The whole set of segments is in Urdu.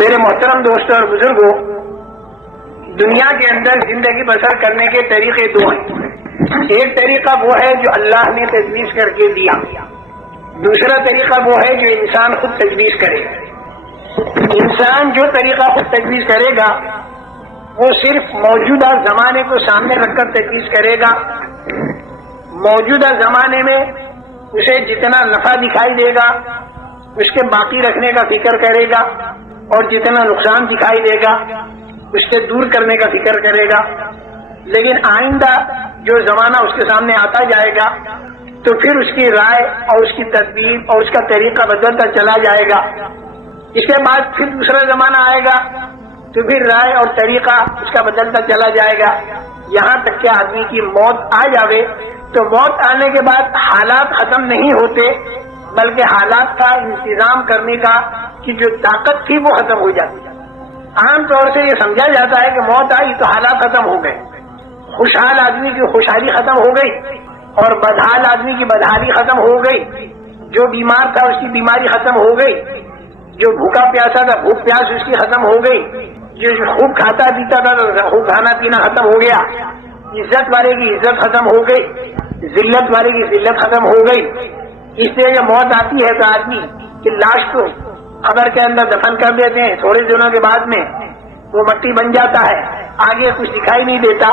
میرے محترم دوستوں اور بزرگوں، دنیا کے اندر زندگی بسر کرنے کے طریقے دو ہیں۔ ایک طریقہ وہ ہے جو اللہ نے تجویز کر کے دیا، دوسرا طریقہ وہ ہے جو انسان خود تجویز کرے۔ انسان جو طریقہ خود تجویز کرے گا وہ صرف موجودہ زمانے کو سامنے رکھ کر تجویز کرے گا۔ موجودہ زمانے میں اسے جتنا نفع دکھائی دے گا اس کے باقی رکھنے کا فکر کرے گا، اور جتنا نقصان دکھائی دے گا اس کے دور کرنے کا فکر کرے گا۔ لیکن آئندہ جو زمانہ اس کے سامنے آتا جائے گا تو پھر اس کی رائے اور اس کی تدبیر اور اس کا طریقہ بدلتا چلا جائے گا۔ اس کے بعد پھر دوسرا زمانہ آئے گا تو پھر رائے اور طریقہ اس کا بدلتا چلا جائے گا، یہاں تک کہ آدمی کی موت آ جاوے تو موت آنے کے بعد حالات ختم نہیں ہوتے، بلکہ حالات کا انتظام کرنے کا کی جو طاقت تھی وہ ختم ہو جاتی ہے۔ عام طور سے یہ سمجھا جاتا ہے کہ موت آئی تو حالات ختم ہو گئے، خوشحال آدمی کی خوشحالی ختم ہو گئی اور بدحال آدمی کی بدحالی ختم ہو گئی، جو بیمار تھا اس کی بیماری ختم ہو گئی، جو بھوکا پیاسا تھا بھوک پیاس اس کی ختم ہو گئی، جو خوب کھاتا پیتا تھا تو خوب کھانا پینا ختم ہو گیا، عزت والے کی عزت ختم ہو گئی، ذلت والے کی ذلت ختم ہو گئی۔ اس لیے جب موت آتی ہے تو آدمی کی لاش کو قبر کے اندر دفن کر دیتے ہیں، تھوڑے دنوں کے بعد میں وہ مٹی بن جاتا ہے، آگے کچھ دکھائی نہیں دیتا۔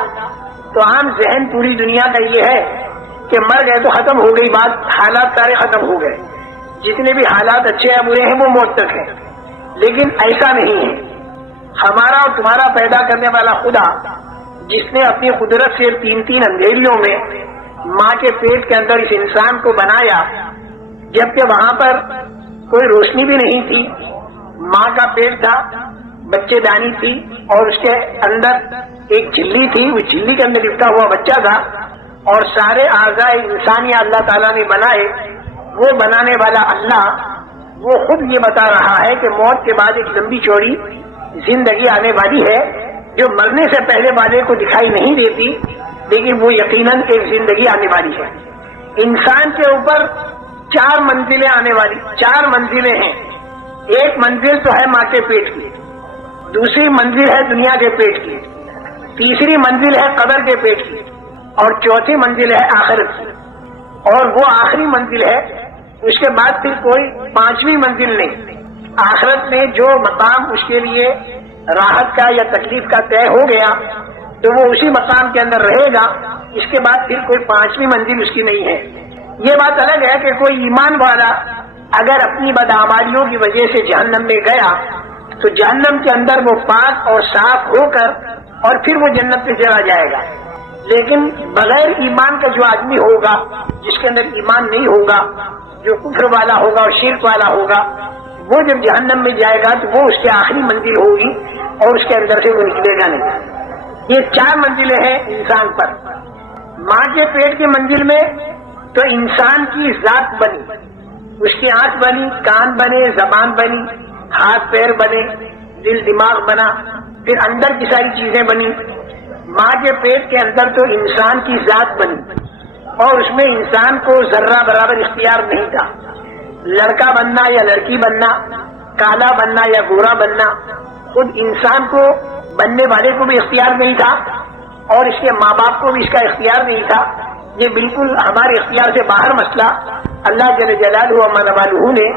تو عام ذہن پوری دنیا کا یہ ہے کہ مر گئے تو ختم ہو گئی بات، حالات سارے ختم ہو گئے، جتنے بھی حالات اچھے یا برے ہیں وہ موت تک ہیں۔ لیکن ایسا نہیں ہے۔ ہمارا اور تمہارا پیدا کرنے والا خدا، جس نے اپنی قدرت سے تین اندھیریوں میں ماں کے پیٹ کے اندر اس انسان کو بنایا، جبکہ وہاں پر کوئی روشنی بھی نہیں تھی، ماں کا پیٹ تھا، بچے دانی تھی اور اس کے اندر ایک جھلی تھی، اس جھلی کے اندر لپٹا ہوا بچہ تھا، اور سارے اعضاء انسانی اللہ تعالیٰ نے بنائے۔ وہ بنانے والا اللہ وہ خود یہ بتا رہا ہے کہ موت کے بعد ایک لمبی چوڑی زندگی آنے والی ہے جو مرنے سے پہلے والے کو دکھائی نہیں دیتی، لیکن وہ یقیناً ایک زندگی آنے والی ہے۔ انسان کے اوپر 4 منزلیں آنے والی، 4 منزلیں ہیں۔ ایک منزل تو ہے ماں کے پیٹ کی، دوسری منزل ہے دنیا کے پیٹ کی، تیسری منزل ہے قبر کے پیٹ کی، اور چوتھی منزل ہے آخرت کی، اور وہ آخری منزل ہے۔ اس کے بعد پھر کوئی 5ویں منزل نہیں۔ آخرت میں جو مقام اس کے لیے راحت کا یا تکلیف کا طے ہو گیا تو وہ اسی مقام کے اندر رہے گا، اس کے بعد پھر کوئی 5ویں منزل اس کی نہیں ہے۔ یہ بات الگ ہے کہ کوئی ایمان والا اگر اپنی بدعمالیوں کی وجہ سے جہنم میں گیا تو جہنم کے اندر وہ پاک اور صاف ہو کر اور پھر وہ جنت میں چلا جائے گا۔ لیکن بغیر ایمان کا جو آدمی ہوگا، جس کے اندر ایمان نہیں ہوگا، جو کفر والا ہوگا اور شرک والا ہوگا، وہ جب جہنم میں جائے گا تو وہ اس کی آخری منزل ہوگی اور اس کے اندر سے وہ نکلے گا نہیں۔ یہ 4 منزلیں ہیں انسان پر۔ ماں کے پیٹ کی منزل میں تو انسان کی ذات بنی، اس کی آنکھ بنی، کان بنے، زبان بنی، ہاتھ پیر بنے، دل دماغ بنا، پھر اندر کی ساری چیزیں بنی۔ ماں کے پیٹ کے اندر تو انسان کی ذات بنی اور اس میں انسان کو ذرہ برابر اختیار نہیں تھا، لڑکا بننا یا لڑکی بننا، کالا بننا یا گورا بننا، خود انسان کو بننے والے کو بھی اختیار نہیں تھا اور اس کے ماں باپ کو بھی اس کا اختیار نہیں تھا۔ یہ بالکل ہمارے اختیار سے باہر مسئلہ اللہ جل جلالہ و منوالہ نے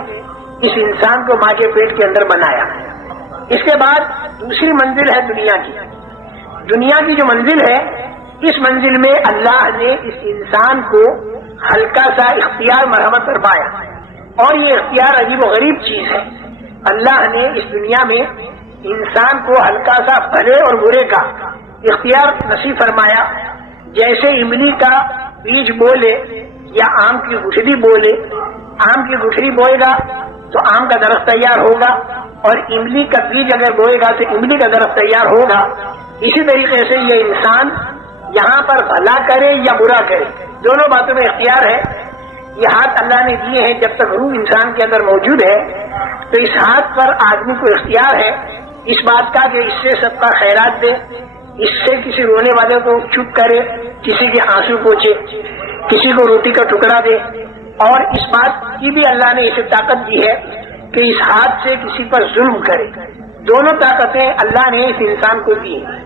اس انسان کو ماں کے پیٹ کے اندر بنایا۔ اس کے بعد دوسری منزل ہے دنیا کی۔ دنیا کی جو منزل ہے، اس منزل میں اللہ نے اس انسان کو ہلکا سا اختیار مرحمت فرمایا، اور یہ اختیار عجیب و غریب چیز ہے۔ اللہ نے اس دنیا میں انسان کو ہلکا سا بھلے اور برے کا اختیار نصیب فرمایا۔ جیسے املی کا بیج بولے یا آم کی گٹھلی بولے، آم کی گٹھلی بوئے گا تو آم کا درخت تیار ہوگا، اور املی کا بیج اگر بوئے گا تو املی کا درخت تیار ہوگا۔ اسی طریقے سے یہ انسان یہاں پر بھلا کرے یا برا کرے، دونوں باتوں میں اختیار ہے۔ یہ ہاتھ اللہ نے دیے ہیں، جب تک روح انسان کے اندر موجود ہے تو اس ہاتھ پر آدمی کو اختیار ہے اس بات کا کہ اس سے سب کا خیرات دے، اس سے کسی رونے والے کو چپ کرے، کسی کے آنسو پوچھے، کسی کو روٹی کا ٹکڑا دے، اور اس بات کی بھی اللہ نے اسے طاقت دی ہے کہ اس ہاتھ سے کسی پر ظلم کرے، دونوں طاقتیں اللہ نے اس انسان کو دی ہیں،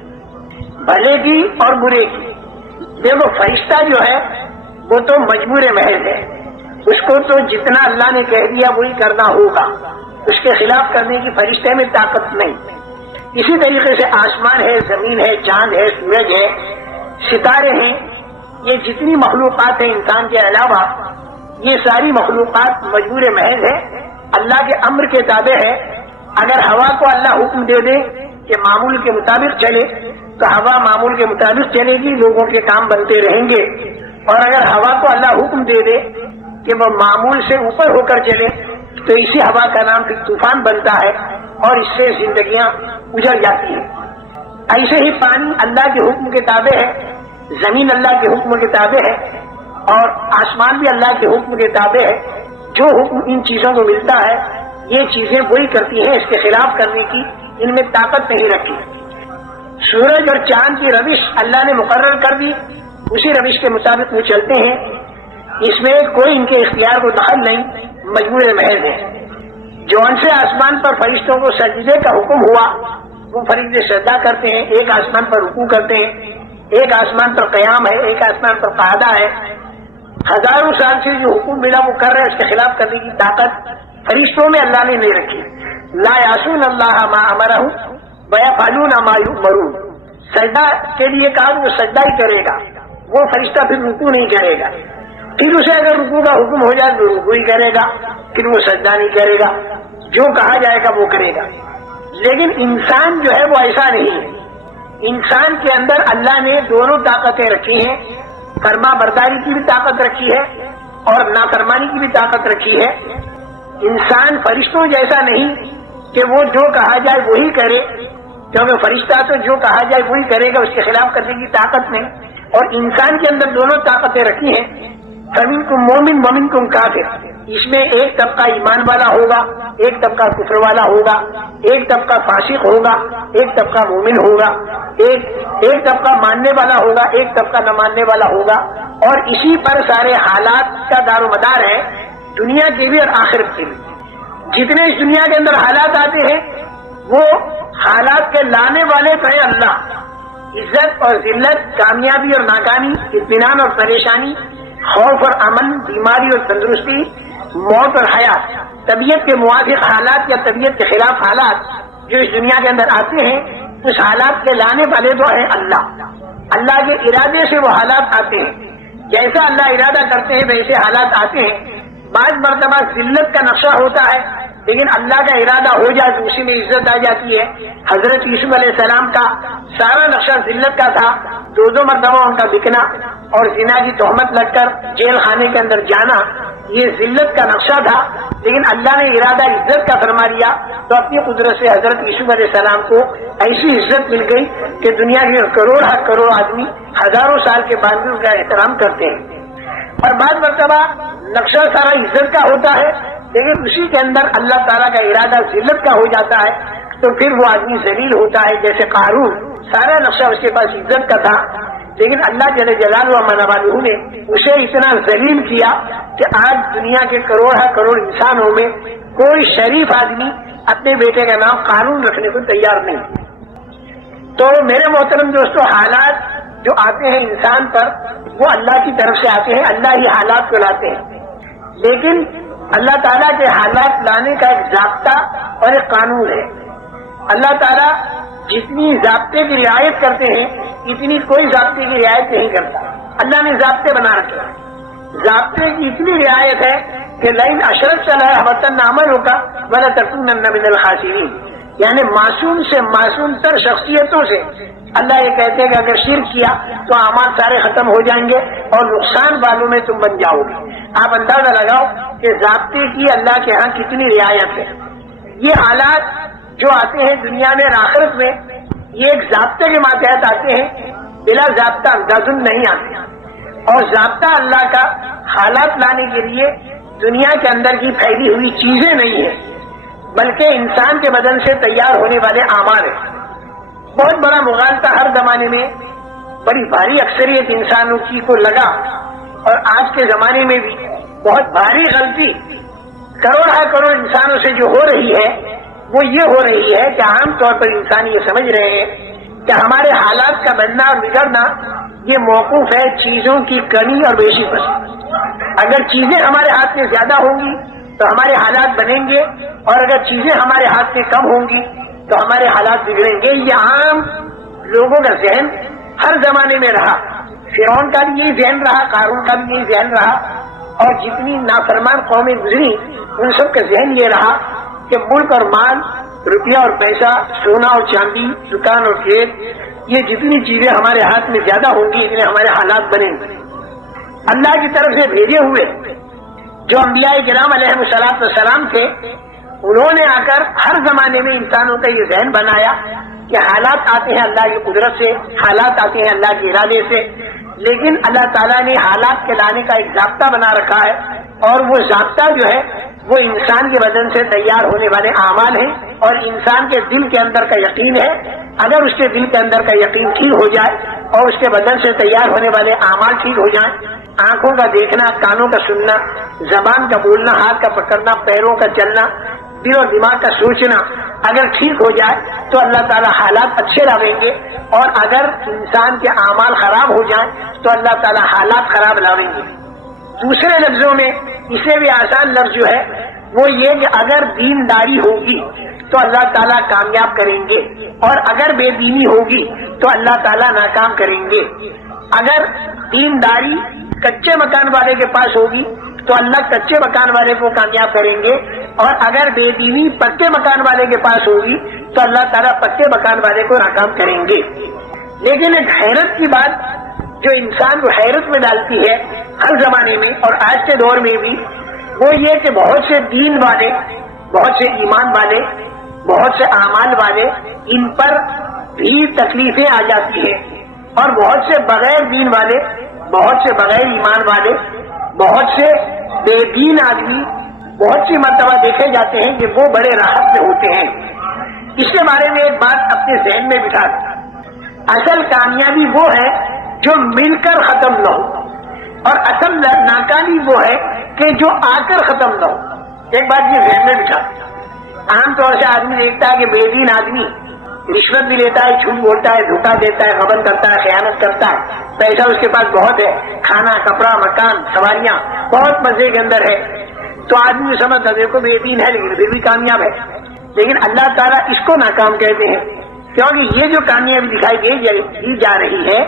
بھلے کی اور برے کی۔ دیکھو فرشتہ جو ہے وہ تو مجبور محض ہے، اس کو تو جتنا اللہ نے کہہ دیا وہی کرنا ہوگا، اس کے خلاف کرنے کی فرشتے میں طاقت نہیں۔ اسی طریقے سے آسمان ہے، زمین ہے، چاند ہے، سورج ہے، ستارے ہیں، یہ جتنی مخلوقات ہیں انسان کے علاوہ، یہ ساری مخلوقات مجبور محض ہے، اللہ کے امر کے تابع ہے۔ اگر ہوا کو اللہ حکم دے دے کہ معمول کے مطابق چلے تو ہوا معمول کے مطابق چلے گی، لوگوں کے کام بنتے رہیں گے، اور اگر ہوا کو اللہ حکم دے دے کہ وہ معمول سے اوپر ہو کر چلے تو اسی ہوا کا نام پھر طوفان بنتا ہے اور اس سے زندگیاں اجڑ جاتی ہیں۔ ایسے ہی پانی اللہ کے حکم کے تابع ہے، زمین اللہ کے حکم کے تابع ہے، اور آسمان بھی اللہ کے حکم کے تابع ہے۔ جو حکم ان چیزوں کو ملتا ہے یہ چیزیں وہی کرتی ہیں، اس کے خلاف کرنے کی ان میں طاقت نہیں رکھی۔ سورج اور چاند کی روش اللہ نے مقرر کر دی، اسی روش کے مطابق وہ چلتے ہیں، اس میں کوئی ان کے اختیار کو دخل نہیں، مجبور محض ہے۔ جون سے آسمان پر فرشتوں کو سجدے کا حکم ہوا وہ فرشتے سجدہ کرتے ہیں، ایک آسمان پر رکوع کرتے ہیں، ایک آسمان پر قیام ہے، ایک آسمان پر قعدہ ہے۔ ہزاروں سال سے جو حکم ملا وہ کر رہے ہیں، اس کے خلاف کرنے کی طاقت فرشتوں میں اللہ نے نہیں رکھی۔ لا یعصون اللہ ما امرہم ویفعلون ما یؤمرون، سجدہ کے لیے کہا وہ سجدہ ہی کرے گا، وہ فرشتہ پھر رکوع نہیں کرے گا، پھر اسے اگر رکوع کا حکم ہو جائے تو رکوع ہی کرے گا، پھر وہ سجدہ نہیں کرے گا، جو کہا جائے گا وہ کرے گا۔ لیکن انسان جو ہے وہ ایسا نہیں ہے، انسان کے اندر اللہ نے دونوں طاقتیں رکھی ہیں، فرما برداری کی بھی طاقت رکھی ہے اور نافرمانی کی بھی طاقت رکھی ہے۔ انسان فرشتوں جیسا نہیں کہ وہ جو کہا جائے وہی کرے، کیونکہ فرشتہ تو جو کہا جائے وہی کرے گا، اس کے خلاف کرنے کی طاقت نہیں، اور انسان کے اندر دونوں طاقتیں رکھی ہیں۔ فمنکم مومن ومنکم کافر، اس میں ایک طبقہ ایمان والا ہوگا، ایک طبقہ کفر والا ہوگا، ایک طبقہ فاسق ہوگا، ایک طبقہ مومن ہوگا، ایک طبقہ ماننے والا ہوگا، ایک طبقہ نہ ماننے والا ہوگا، اور اسی پر سارے حالات کا دار و مدار ہے، دنیا کے بھی اور آخرت کے بھی۔ جتنے اس دنیا کے اندر حالات آتے ہیں وہ حالات کے لانے والے تو ہے اللہ، عزت اور ذلت، کامیابی اور ناکامی، اطمینان اور پریشانی، خوف اور امن، بیماری اور تندرستی، موت اور حیات، طبیعت کے موافق حالات یا طبیعت کے خلاف حالات جو اس دنیا کے اندر آتے ہیں، اس حالات کے لانے والے تو ہے اللہ۔ اللہ کے ارادے سے وہ حالات آتے ہیں، جیسا اللہ ارادہ کرتے ہیں ویسے حالات آتے ہیں۔ بعض مرتبہ ذلت کا نقشہ ہوتا ہے لیکن اللہ کا ارادہ ہو جائے تو اسی میں عزت آ جاتی ہے۔ حضرت یوسف علیہ السلام کا سارا نقشہ ذلت کا تھا، دو مرتبہ ان کا بکنا اور زنا کی تہمت لگ کر جیل خانے کے اندر جانا، یہ ذلت کا نقشہ تھا، لیکن اللہ نے ارادہ عزت کا فرما لیا تو اپنی قدرت سے حضرت یوسف علیہ السلام کو ایسی عزت مل گئی کہ دنیا کے کروڑ آدمی ہزاروں سال کے بعد بھی ان کا احترام کرتے ہیں۔ اور بعض مرتبہ نقشہ سارا عزت کا ہوتا ہے لیکن اسی کے اندر اللہ تعالیٰ کا ارادہ ذلت کا ہو جاتا ہے تو پھر وہ آدمی ذلیل ہوتا ہے۔ جیسے قارون، سارا نقشہ اس کے پاس عزت کا تھا لیکن اللہ جل جلالہ و نے اسے اتنا ذلیل کیا کہ آج دنیا کے کروڑ انسانوں میں کوئی شریف آدمی اپنے بیٹے کا نام قارون رکھنے کو تیار نہیں۔ تو میرے محترم دوستو، حالات جو آتے ہیں انسان پر وہ اللہ کی طرف سے آتے ہیں، اللہ ہی حالات کو لاتے ہیں، لیکن اللہ تعالیٰ کے حالات لانے کا ایک ضابطہ اور ایک قانون ہے۔ اللہ تعالیٰ جتنی ضابطے کی رعایت کرتے ہیں اتنی کوئی ضابطے کی رعایت نہیں کرتا۔ اللہ نے ضابطے بنا رکھے ہیں، ضابطے کی اتنی رعایت ہے کہ لئن اشرکت لَيَحْبَطَنَّ عَمَلُكَ وَلَتَكُونَنَّ مِنَ الْخَاسِرِينَ، یعنی معصوم سے معصوم تر شخصیتوں سے اللہ یہ کہتے ہیں کہ اگر شرک کیا تو اعمال سارے ختم ہو جائیں گے اور نقصان والوں میں تم بن جاؤ گے۔ آپ اندازہ لگاؤ کہ ضابطے کی اللہ کے ہاں کتنی رعایت ہے۔ یہ حالات جو آتے ہیں دنیا میں اور آخرت میں یہ ایک ضابطے کے ماتحت آتے ہیں، بلا ضابطہ اندازن نہیں آتے، اور ضابطہ اللہ کا حالات لانے کے لیے دنیا کے اندر کی پھیلی ہوئی چیزیں نہیں ہیں بلکہ انسان کے بدن سے تیار ہونے والے اعمال ہیں۔ بہت بڑا مغالطہ ہر زمانے میں بڑی بھاری اکثریت انسانوں کی کو لگا، اور آج کے زمانے میں بھی بہت بھاری غلطی کروڑ انسانوں سے جو ہو رہی ہے وہ یہ ہو رہی ہے کہ عام طور پر انسان یہ سمجھ رہے ہیں کہ ہمارے حالات کا بننا اور بگڑنا یہ موقوف ہے چیزوں کی کمی اور بیشی پر. اگر چیزیں ہمارے ہاتھ میں زیادہ ہوں گی تو ہمارے حالات بنیں گے، اور اگر چیزیں ہمارے ہاتھ میں کم ہوں گی تو ہمارے حالات بگڑیں گے. یہ عام لوگوں کا ذہن ہر زمانے میں رہا. فرعون کا بھی یہی ذہن رہا، قارون کا بھی یہی ذہن رہا، اور جتنی نافرمان قومیں گزری ان سب کا ذہن یہ رہا کہ ملک اور مال، روپیہ اور پیسہ، سونا اور چاندی، دکان اور کھیت، یہ جتنی چیزیں ہمارے ہاتھ میں زیادہ ہوں گی اتنے ہمارے حالات بنیں گے. اللہ کی طرف سے بھیجے ہوئے جو انبیاء کرام علیہ السلام تھے، انہوں نے آ کر ہر زمانے میں انسانوں کا یہ ذہن بنایا کہ حالات آتے ہیں اللہ کی قدرت سے، حالات آتے ہیں اللہ کے ارادے سے، لیکن اللہ تعالیٰ نے حالات کے لانے کا ایک ضابطہ بنا رکھا ہے، اور وہ ضابطہ جو ہے وہ انسان کے بدن سے تیار ہونے والے اعمال ہیں، اور انسان کے دل کے اندر کا یقین ہے. اگر اس کے دل کے اندر کا یقین ٹھیک ہو جائے اور اس کے بدن سے تیار ہونے والے اعمال ٹھیک ہو جائیں، آنکھوں کا دیکھنا، کانوں کا سننا، زبان کا بولنا، ہاتھ کا پکڑنا، پیروں کا چلنا، دل اور دماغ کا سوچنا اگر ٹھیک ہو جائے تو اللہ تعالیٰ حالات اچھے لاویں گے، اور اگر انسان کے اعمال خراب ہو جائیں تو اللہ تعالیٰ حالات خراب لاویں گے. دوسرے لفظوں میں اس سے بھی آسان لفظ جو ہے وہ یہ کہ اگر دینداری ہوگی تو اللہ تعالیٰ کامیاب کریں گے، اور اگر بے دینی ہوگی تو اللہ تعالیٰ ناکام کریں گے. اگر دینداری کچے مکان والے کے پاس ہوگی تو اللہ کچے مکان والے کو کامیاب کریں گے، اور اگر بے دینی پکے مکان والے کے پاس ہوگی تو اللہ تعالیٰ پکے مکان والے کو ناکام کریں گے. لیکن ایک حیرت کی بات جو انسان کو حیرت میں ڈالتی ہے ہر زمانے میں اور آج کے دور میں بھی، وہ یہ کہ بہت سے دین والے، بہت سے ایمان والے، بہت سے اعمال والے، ان پر بھی تکلیفیں آ جاتی ہیں، اور بہت سے بغیر دین والے، بہت سے بغیر ایمان والے، بہت سے بے دین آدمی بہت سی مرتبہ دیکھے جاتے ہیں کہ وہ بڑے راحت میں ہوتے ہیں. اس کے بارے میں ایک بات اپنے ذہن میں بٹھا دیں. اصل کامیابی وہ ہے جو مل کر ختم نہ ہو، اور اصل ناکامی وہ ہے کہ جو آ کر ختم نہ ہو. ایک بات یہ ذہن میں بٹھا دیں. عام طور سے آدمی دیکھتا ہے کہ بے دین آدمی رشوت بھی لیتا ہے، جھوٹ بولتا ہے، دھوکہ دیتا ہے، غبن کرتا ہے، خیانت کرتا ہے، پیسہ اس کے پاس بہت ہے، کھانا، کپڑا، مکان، سواریاں بہت مزے کے اندر ہے، تو آدمی سمجھتا ہے دیکھو بے دین ہے لیکن پھر بھی کامیاب ہے. لیکن اللہ تعالیٰ اس کو ناکام کہتے ہیں، کیونکہ یہ جو کامیابی دکھائی دی جا رہی ہے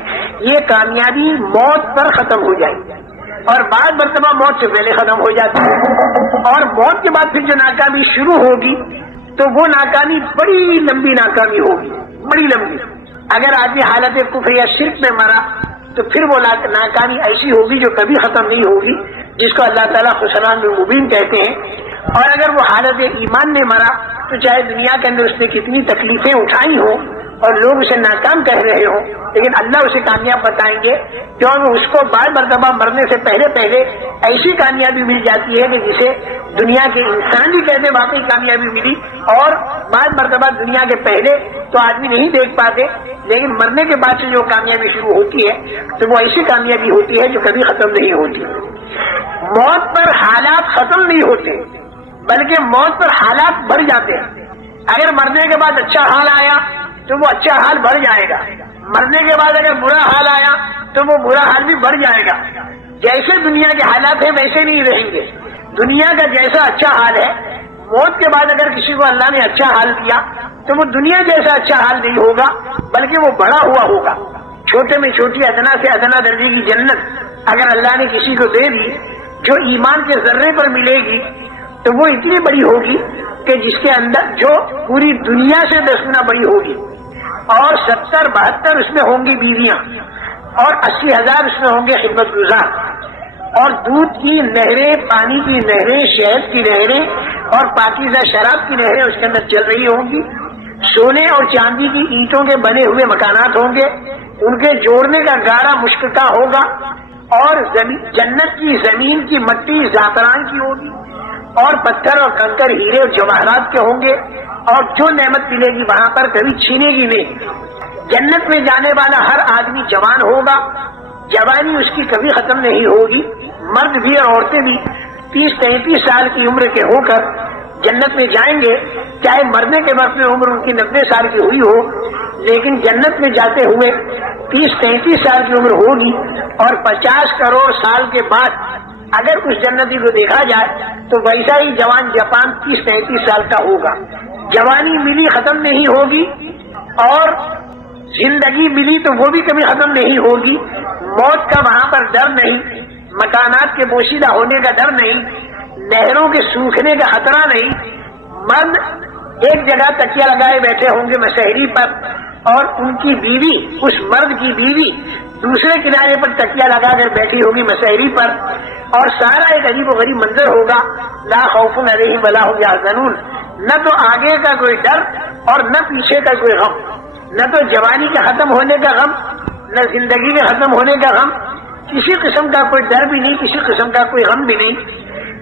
یہ کامیابی موت پر ختم ہو جائے گی، اور بعض مرتبہ موت سے پہلے ختم ہو جاتی ہے، اور موت کے بعد پھر جو ناکامی شروع ہوگی تو وہ ناکامی بڑی لمبی ناکامی ہوگی، بڑی لمبی. اگر آدمی حالت کفر یا شرک میں مرا تو پھر وہ ناکامی ایسی ہوگی جو کبھی ختم نہیں ہوگی، جس کو اللہ تعالیٰ خسران المبین کہتے ہیں. اور اگر وہ حالت ایمان میں مرا تو چاہے دنیا کے اندر اس نے کتنی تکلیفیں اٹھائی ہوں اور لوگ اسے ناکام کہہ رہے ہوں، لیکن اللہ اسے کامیاب بتائیں گے، کیونکہ اس کو بعض مرتبہ مرنے سے پہلے ایسی کامیابی مل جاتی ہے کہ جسے دنیا کے انسان بھی کہتے واقعی کامیابی ملی، اور بعض مرتبہ دنیا کے پہلے تو آدمی نہیں دیکھ پاتے، لیکن مرنے کے بعد سے جو کامیابی شروع ہوتی ہے تو وہ ایسی کامیابی ہوتی ہے جو کبھی ختم نہیں ہوتی. موت پر حالات ختم نہیں ہوتے بلکہ موت پر حالات بڑھ جاتے ہیں. اگر مرنے کے بعد اچھا حال آیا تو وہ اچھا حال بڑھ جائے گا، مرنے کے بعد اگر برا حال آیا تو وہ برا حال بھی بڑھ جائے گا. جیسے دنیا کے حالات ہیں ویسے نہیں رہیں گے. دنیا کا جیسا اچھا حال ہے، موت کے بعد اگر کسی کو اللہ نے اچھا حال دیا تو وہ دنیا جیسا اچھا حال نہیں ہوگا بلکہ وہ بڑا ہوا ہوگا. چھوٹے میں چھوٹی ادنا سے ادنا درجے کی جنت اگر اللہ نے کسی کو دے دی جو ایمان کے ذرے پر ملے گی تو وہ اتنی بڑی ہوگی کہ جس کے اندر جو پوری دنیا سے 10 گنا بڑی ہوگی، اور 70-72 اس میں ہوں گی بیویاں، اور 80,000 اس میں ہوں گے خدمت گزار، اور دودھ کی نہریں، پانی کی نہریں، شہد کی نہریں اور پاکیزہ شراب کی نہریں اس کے اندر چل رہی ہوں گی. سونے اور چاندی کی اینٹوں کے بنے ہوئے مکانات ہوں گے، ان کے جوڑنے کا گاڑا مشک کا ہوگا، اور جنت کی زمین کی مٹی زعفران کی ہوگی، اور پتھر اور کنکر ہیرے اور جواہرات کے ہوں گے، اور جو نعمت ملے گی وہاں پر کبھی چھینے گی نہیں. جنت میں جانے والا ہر آدمی جوان ہوگا، جوانی اس کی کبھی ختم نہیں ہوگی. مرد بھی اور عورتیں بھی 30-33 سال کی عمر کے ہو کر جنت میں جائیں گے، چاہے مرنے کے وقت میں عمر ان کی 90 سال کی ہوئی ہو، لیکن جنت میں جاتے ہوئے 30-33 سال کی عمر ہوگی، اور 50 کروڑ سال کے بعد اگر اس جنتی کو دیکھا جائے تو ویسا ہی جوان جاپان 30-33 سال کا ہوگا۔ جوانی ملی ختم نہیں ہوگی، اور زندگی ملی تو وہ بھی کبھی ختم نہیں ہوگی۔ موت کا وہاں پر ڈر نہیں، مکانات کے بوشیدہ ہونے کا ڈر نہیں، نہروں کے سوکھنے کا خطرہ نہیں۔ مرد ایک جگہ تکیہ لگائے بیٹھے ہوں گے مشہری پر، اور ان کی بیوی، اس مرد کی بیوی دوسرے کنارے پر تکیہ لگا کر بیٹھی ہوگی مشہری پر، اور سارا ایک عجیب و غریب منظر ہوگا۔ لا خوف علیہم ولا هم یحزنون، نہ تو آگے کا کوئی ڈر اور نہ پیچھے کا کوئی غم، نہ تو جوانی کے ختم ہونے کا غم، نہ زندگی کے ختم ہونے کا غم، کسی قسم کا کوئی ڈر بھی نہیں، کسی قسم کا کوئی غم بھی نہیں۔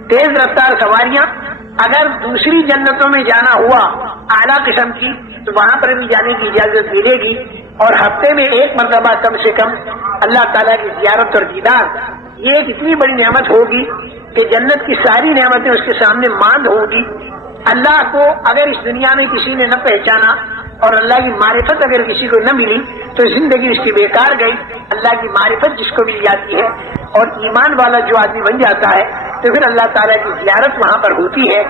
تیز رفتار سواریاں، اگر دوسری جنتوں میں جانا ہوا اعلیٰ قسم کی تو وہاں پر بھی جانے کی اجازت ملے گی، اور ہفتے میں ایک مرتبہ کم سے کم اللہ تعالیٰ کی زیارت اور دیدار، یہ ایک اتنی بڑی نعمت ہوگی کہ جنت کی ساری نعمتیں اس کے سامنے ماند ہوں گی۔ اللہ کو اگر اس دنیا میں کسی نے نہ پہچانا اور اللہ کی معرفت اگر کسی کو نہ ملی تو زندگی اس کی بیکار گئی۔ اللہ کی معرفت جس کو مل جاتی ہے اور ایمان والا جو آدمی بن جاتا ہے تو پھر اللہ تعالیٰ کی زیارت وہاں پر ہوتی ہے،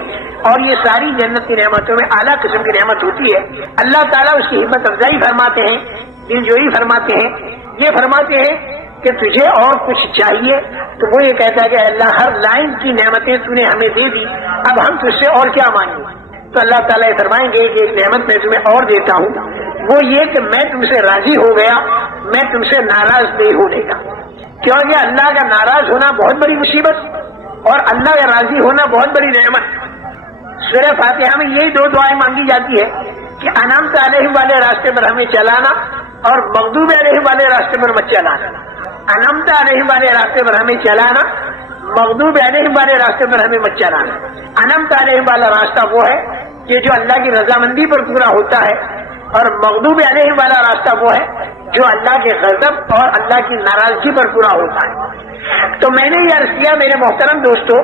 اور یہ ساری جنت کی نعمتوں میں اعلیٰ قسم کی نعمت ہوتی ہے۔ اللہ تعالیٰ اس کی ہمت افزائی فرماتے ہیں، دل جوئی فرماتے ہیں، یہ فرماتے ہیں کہ تجھے اور کچھ چاہیے، تو وہ یہ کہتا ہے کہ اللہ ہر لائن کی نعمتیں تو نے ہمیں دے دی، اب ہم تجھ سے اور کیا مانگیں؟ تو اللہ تعالیٰ یہ فرمائیں گے کہ ایک نعمت میں تمہیں اور دیتا ہوں، وہ یہ کہ میں تم سے راضی ہو گیا، میں تم سے ناراض نہیں ہونے کا۔ کیونکہ اللہ کا ناراض ہونا بہت بڑی مصیبت اور اللہ کا راضی ہونا بہت بڑی نعمت۔ سورہ فاتحہ میں یہی دو دعائیں مانگی جاتی ہے کہ انعمت علیہم والے راستے پر ہمیں چلانا اور مغضوب علیہم والے راستے پر مت چلانا۔ انعمت علیہم والے راستے پر ہمیں چلانا، مغضوب علیہم والے راستے پر ہمیں مت چلانا۔ انعمت علیہم والا راستہ وہ ہے کہ جو اللہ کی رضامندی پر پورا ہوتا ہے، اور مغضوب علیہم والا راستہ وہ ہے جو اللہ کے غضب اور اللہ کی ناراضگی پر پورا ہوتا ہے۔ تو میں نے یہ عرض کیا میرے محترم دوستو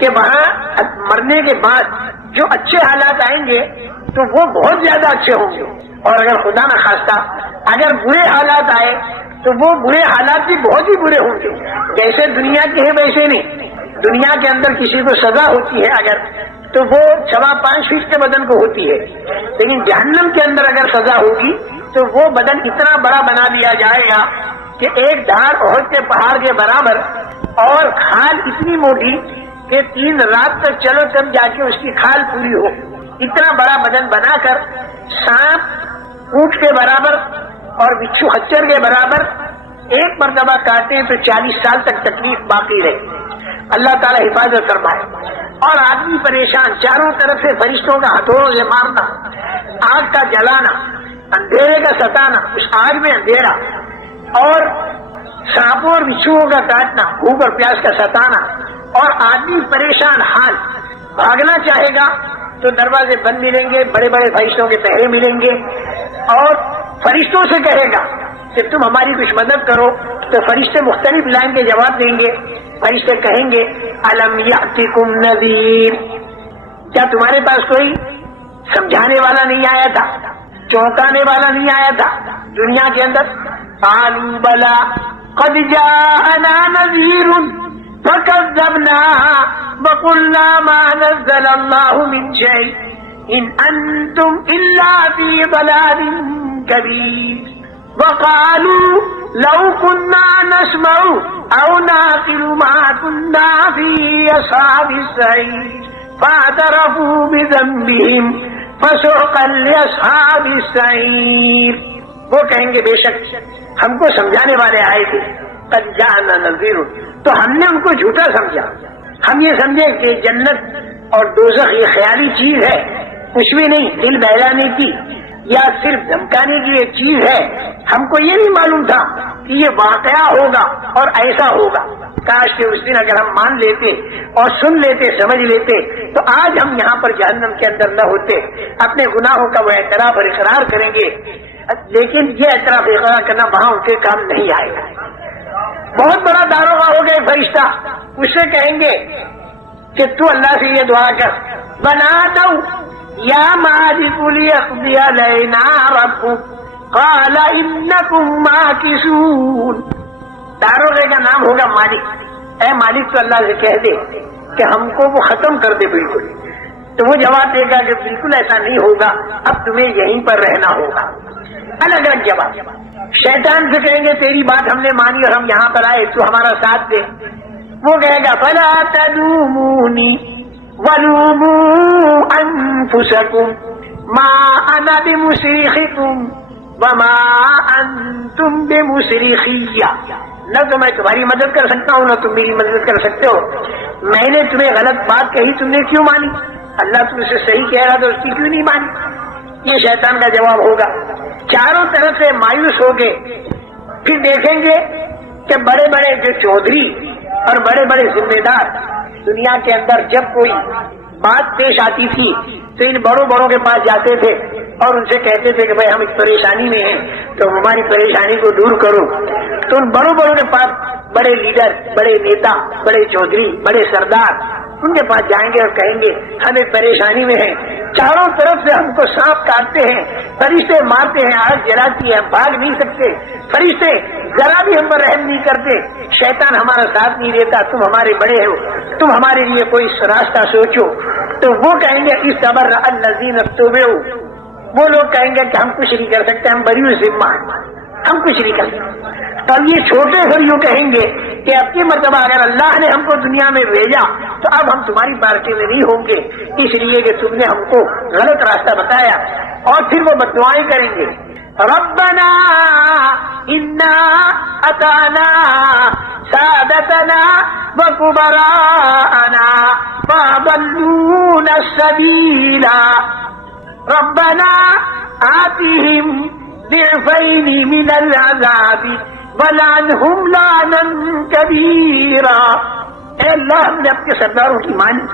کہ وہاں مرنے کے بعد جو اچھے حالات آئیں گے تو وہ بہت زیادہ اچھے ہوں گے، اور اگر خدا نہ خواستہ اگر برے حالات آئے تو وہ برے حالات بھی بہت ہی برے ہوں گے۔ جیسے دنیا کے ہیں ویسے نہیں، دنیا کے اندر کسی کو سزا ہوتی ہے اگر تو وہ 5.25 فیٹ کے بدن کو ہوتی ہے، لیکن جہنم کے اندر اگر سزا ہوگی تو وہ بدن اتنا بڑا بنا دیا جائے گا کہ ایک دھار احد کے پہاڑ کے برابر، اور کھال اتنی موٹی کہ 3 رات تک چلو تب جا کے اس کی کھال پوری ہو، اتنا بڑا بدن بنا کر سانپ اونٹ کے برابر اور بچھو خچر کے برابر ایک مرتبہ کاٹے تو 40 سال تک تکلیف باقی رہے۔ اللہ تعالیٰ حفاظت فرمائے۔ اور آدمی پریشان، چاروں طرف سے فرشتوں کا ہتھوڑوں سے مارنا، آگ کا جلانا، اندھیرے کا ستانا، اس آگ میں اندھیرا، اور سانپوں اور بچھوؤں کا کاٹنا، بھوک اور پیاس کا ستانا، اور آدمی پریشان حال، بھاگنا چاہے گا تو دروازے بند ملیں گے، بڑے بڑے فرشتوں کے پہرے ملیں گے، اور فرشتوں سے کہے گا کہ تم ہماری کچھ مدد کرو تو فرشتے مختلف لائن کے جواب دیں گے۔ فرشتے کہیں گے الم یاتکم نذیر، کیا تمہارے پاس کوئی سمجھانے والا نہیں آیا تھا، چونکانے والا نہیں آیا تھا دنیا کے اندر؟ قالوا بلا قد جاءنا نذیر فكذبنا وقلنا ما نزل الله من شيء ان انتم الا في ضلال كبير وقالوا لو كنا نسمع او نعقل ما كنا في اصحاب السعير فاعترفوا بذنبهم فسحقا لاصحاب السعير۔ وہ کہیں گے بے شک ہم کو سمجھانے والے آئے تھے، قد جاءنا نذیر، تو ہم نے ان کو جھوٹا سمجھا، ہم یہ سمجھے کہ جنت اور دوزخ یہ خیالی چیز ہے، کچھ بھی نہیں، دل بہلانے کی یا صرف دھمکانے کی ایک چیز ہے۔ ہم کو یہ نہیں معلوم تھا کہ یہ واقعہ ہوگا اور ایسا ہوگا۔ کاش کہ اس دن اگر ہم مان لیتے اور سن لیتے، سمجھ لیتے، تو آج ہم یہاں پر جہنم کے اندر نہ ہوتے، اپنے گناہوں کا وہ اعتراف اور اقرار کریں گے۔ لیکن یہ اعتراف اقرار کرنا وہاں ان کے کام نہیں آئے گا۔ بہت بڑا داروغہ ہو گئے فرشتہ، اس سے کہیں گے کہ تو اللہ سے یہ دعا کر ونادوا یا مالک لیقضی علینا ربک قال انکم ماکثون. داروغے کا نام ہوگا مالک. اے مالک تو اللہ سے کہہ دے کہ ہم کو وہ ختم کر دے بالکل. تو وہ جواب دے گا کہ بالکل ایسا نہیں ہوگا, اب تمہیں یہیں پر رہنا ہوگا. الگ الگ جواب. شیطان سے کہیں گے تیری بات ہم نے مانی اور ہم یہاں پر آئے, تو ہمارا ساتھ دے. وہ کہے گا فلا تلومونی ولوموا انفسکم ما انا بمصرخکم وما انتم بمصرخی. نہ تو میں تمہاری مدد کر سکتا ہوں نہ تم میری مدد کر سکتے ہو. میں نے تمہیں غلط بات کہی, تم نے کیوں مانی؟ اللہ تم سے صحیح کہہ رہا تو اس کی کیوں نہیں مانی؟ یہ شیطان کا جواب ہوگا. چاروں طرف سے مایوس ہو گئے. پھر دیکھیں گے کہ بڑے بڑے جو چودھری اور بڑے بڑے ذمہ دار دنیا کے اندر جب کوئی بات پیش آتی تھی تو ان بڑوں بڑوں کے پاس جاتے تھے اور ان سے کہتے تھے کہ بھائی ہم ایک پریشانی میں ہیں تو ہماری پریشانی کو دور کرو. تو ان بڑوں بڑوں کے پاس بڑے لیڈر, بڑے نیتا, بڑے چودھری, بڑے سردار ان کے پاس جائیں گے اور کہیں گے ہم ایک پریشانی میں ہیں, چاروں طرف سے ہم کو سانپ کاٹتے ہیں, فرشتے مارتے ہیں, آگ جلاتی ہے, ہم بھاگ نہیں سکتے, فرشتے ذرا بھی ہم پر رحم نہیں کرتے, شیطان ہمارا ساتھ نہیں دیتا, تم ہمارے بڑے ہو, تم ہمارے لیے کوئی راستہ سوچو. تو وہ کہیں گے اس صبر الذین اتبعوا, وہ لوگ کہیں گے کہ ہم کچھ نہیں کر سکتے, ہم بری ذمہ, ہم کچھ نہیں کر سکتے. تب یہ چھوٹے پھر یوں کہیں گے کہ اب کی مرتبہ اگر اللہ نے ہم کو دنیا میں بھیجا تو اب ہم تمہاری پارٹی میں نہیں ہوں گے, اس لیے کہ تم نے ہم کو غلط راستہ بتایا. اور پھر وہ بددعائیں کریں گے, ربنا انا اطعنا سادتنا وکبراءنا فاضلونا السبیل ربنا آتهم ضعفین من العذاب ولعنهم لعنا کبیرا. اے اللہ ہم نے اپنے سرداروں کی مانی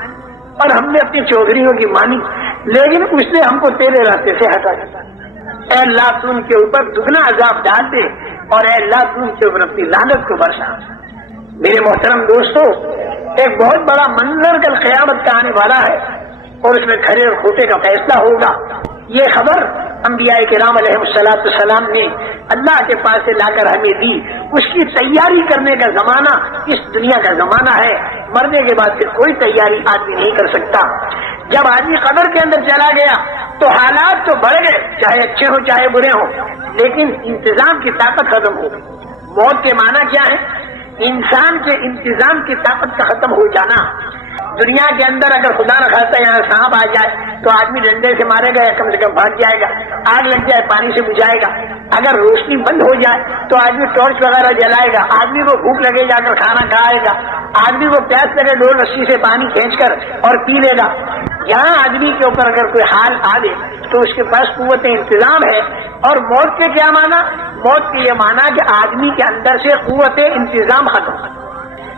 اور ہم نے اپنی چودھریوں کی مانی, لیکن اس نے ہم کو تیرے راستے سے ہٹا دیا. اے اللہ تو ان کے اوپر دگنا عذاب ڈال دے اور اے اللہ تو ان کے اوپر اپنی لعنت کو برسا. میرے محترم دوستو, ایک بہت بڑا منظر کل قیامت کا آنے والا ہے اور اس میں کھرے اور کھوٹے کا فیصلہ ہوگا. یہ خبر انبیاء کرام علیہ السلام نے اللہ کے پاس سے لا کر ہمیں دی. اس کی تیاری کرنے کا زمانہ اس دنیا کا زمانہ ہے. مرنے کے بعد پھر کوئی تیاری آدمی نہیں کر سکتا. جب آدمی قبر کے اندر چلا گیا تو حالات تو بڑھ گئے, چاہے اچھے ہوں چاہے برے ہوں, لیکن انتظام کی طاقت ختم ہو گئی. موت کے معنی کیا ہے؟ انسان کے انتظام کی طاقت کا ختم ہو جانا. دنیا کے اندر اگر خدا نہ خاصا یہاں سانپ آ جائے تو آدمی ڈنڈے سے مارے گا یا کم سے کم بھاگ جائے گا, آگ لگ جائے پانی سے بجھائے گا. اگر روشنی بند ہو جائے تو آدمی ٹارچ وغیرہ جلائے گا, آدمی کو بھوک لگے جا کر کھانا کھائے گا, آدمی کو پیاس لگے ڈول رسی سے پانی کھینچ کر اور پی لے گا. یہاں آدمی کے اوپر اگر کوئی حال آ دے تو اس کے پاس قوت انتظام ہے. اور موت کے کیا معنی؟ موت کے یہ معنی کہ آدمی کے اندر سے قوت انتظام ختم.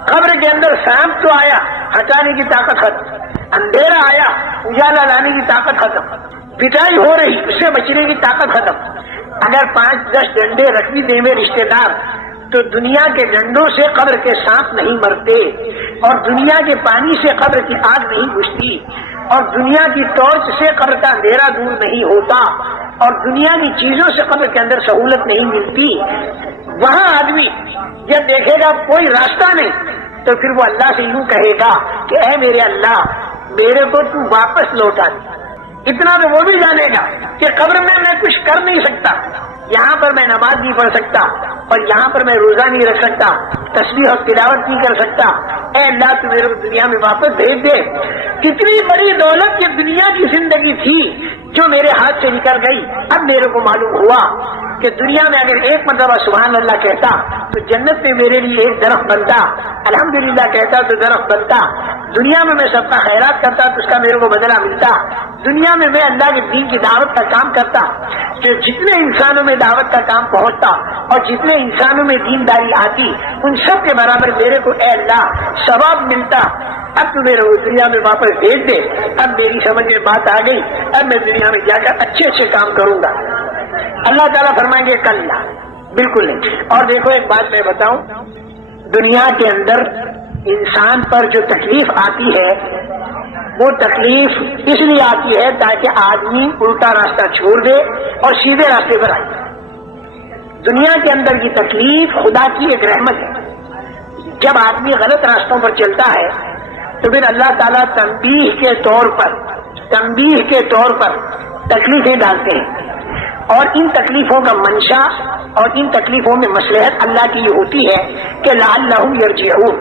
قبر کے اندر سانپ تو آیا, ہٹانے کی طاقت ختم. اندھیرا آیا, اجالا لانے کی طاقت ختم. پٹائی ہو رہی, اس سے بچنے کی طاقت ختم. اگر 5-10 ڈنڈے رکھ بھی دیں رشتے دار تو دنیا کے ڈنڈوں سے قبر کے سانپ نہیں مرتے, اور دنیا کے پانی سے قبر کی آگ نہیں بجھتی, اور دنیا کی ٹارچ سے قبر کا اندھیرا دور نہیں ہوتا, اور دنیا کی چیزوں سے قبر کے اندر سہولت نہیں ملتی. وہاں آدمی جب دیکھے گا کوئی راستہ نہیں تو پھر وہ اللہ سے یوں کہے گا کہ اے میرے اللہ, میرے کو تو واپس لوٹا دے. اتنا تو وہ بھی جانے گا کہ قبر میں کچھ کر نہیں سکتا, یہاں پر میں نماز نہیں پڑھ سکتا اور یہاں پر میں روزہ نہیں رکھ سکتا, تسبیح اور تلاوت نہیں کر سکتا. اے اللہ تو میرے کو دنیا میں واپس بھیج دے. کتنی بڑی دولت یہ دنیا کی زندگی تھی جو میرے ہاتھ سے نکل گئی. اب میرے کو معلوم ہوا کہ دنیا میں اگر ایک مرتبہ سبحان اللہ کہتا تو جنت میں میرے لیے ایک درخت بنتا, الحمدللہ کہتا تو درخت بنتا. دنیا میں میں سب کا خیرات کرتا تو اس کا میرے کو بدلہ ملتا. دنیا میں میں اللہ کے دین کی دعوت کا کام کرتا, کہ جتنے انسانوں میں دعوت کا کام پہنچتا اور جتنے انسانوں میں دینداری آتی ان سب کے برابر میرے کو اے اللہ ثواب ملتا. اب تو میرے کو دنیا میں واپس بھیج دے. اب میری سمجھ میں بات آ گئی, اب میں دنیا میں جا کر اچھے اچھے کام کروں گا. اللہ تعالیٰ فرمائیں گے کلا, بالکل نہیں. اور دیکھو ایک بات میں بتاؤں, دنیا کے اندر انسان پر جو تکلیف آتی ہے وہ تکلیف اس لیے آتی ہے تاکہ آدمی الٹا راستہ چھوڑ دے اور سیدھے راستے پر آئے۔ دنیا کے اندر کی تکلیف خدا کی ایک رحمت ہے۔ جب آدمی غلط راستوں پر چلتا ہے تو پھر اللہ تعالیٰ تنبیہ کے طور پر تکلیفیں ڈالتے ہیں، اور ان تکلیفوں کا منشا اور ان تکلیفوں میں مصلحت اللہ کی یہ ہوتی ہے کہ لعلہم یرجعون۔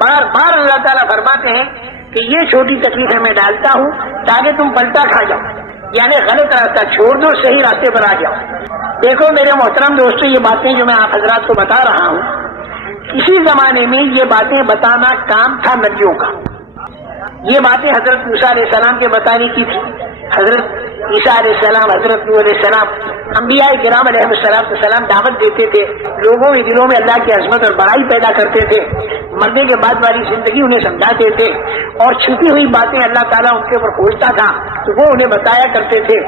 بار بار اللہ تعالیٰ فرماتے ہیں کہ یہ چھوٹی تکلیفیں میں ڈالتا ہوں تاکہ تم پلٹا کھا جاؤ، یعنی غلط راستہ چھوڑ دو، صحیح راستے پر آ جاؤ۔ دیکھو میرے محترم دوستو، یہ باتیں جو میں آپ حضرات کو بتا رہا ہوں، کسی زمانے میں یہ باتیں بتانا کام تھا نبیوں کا۔ یہ باتیں حضرت موسیٰ علیہ السلام کے بتانے کی تھی۔ حضرت عیسیٰ علیہ السلام، حضرت نوح علیہ السلام، انبیاء کرام علیہ السلام دعوت دیتے تھے، لوگوں کے دلوں میں اللہ کی عظمت اور بڑائی پیدا کرتے تھے، مرنے کے بعد والی زندگی انہیں سمجھاتے تھے، اور چھپی ہوئی باتیں اللہ تعالیٰ ان کے اوپر کھولتا تھا تو وہ انہیں بتایا کرتے تھے۔